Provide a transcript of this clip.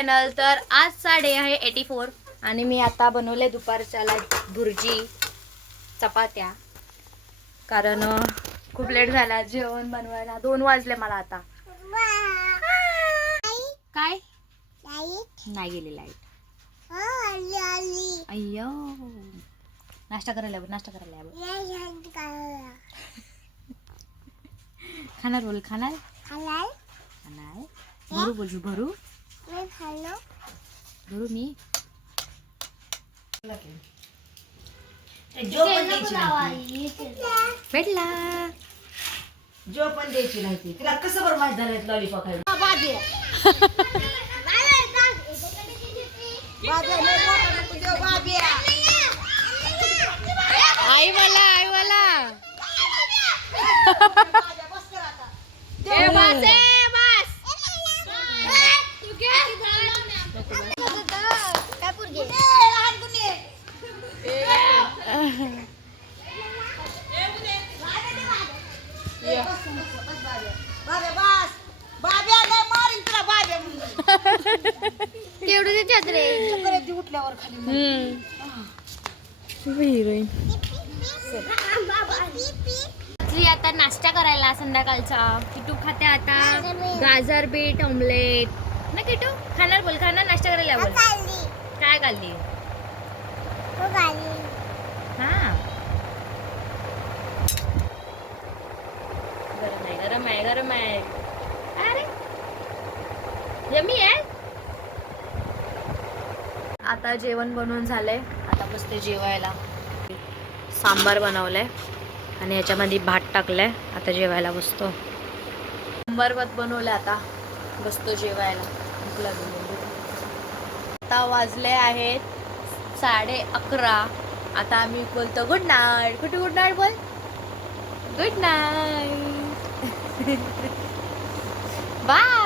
Channel. तर आजचा day आहे 84 आणि मी आता बनवले दुपारच्याला भुर्जी चपात्या, कारण खूप लेट झाला जेवण बनवायला. 2 वाजले मला आता. काय नाही गेली लाईट. अय्यो नाश्ता करायला खाणार बोल, खाणार भरू बोल, भरू भरू मी भेटला. जो पण द्यायची नाही ती. तिला कसं बरं माहित झालं लॉलीपॉप आहे. आई मला उठल्यावर खाली हिरोईन आता नाश्ता करायला संध्याकाळचा. किटू खाते आता गाजर बीट ऑमलेट ना. किटू खाणार बोल, खाणार नाश्ता करायला बोल. काय खाल्ली? हा गरम आहे. अरे यम्मी आहे. आता जेवण बनवून झालंय. आता बसते जेवायला. सांबार बनवलंय आणि याच्यामध्ये भात टाकलंय. आता जेवायला बसतो. सांबार भात बनवलंय. आता बसतो जेवायला. भूक लागली. आता वाजले आहेत 11:30. आता आम्ही बोलतो गुड नाईट. कुठे गुड नाईट बोल. Good night. बाय.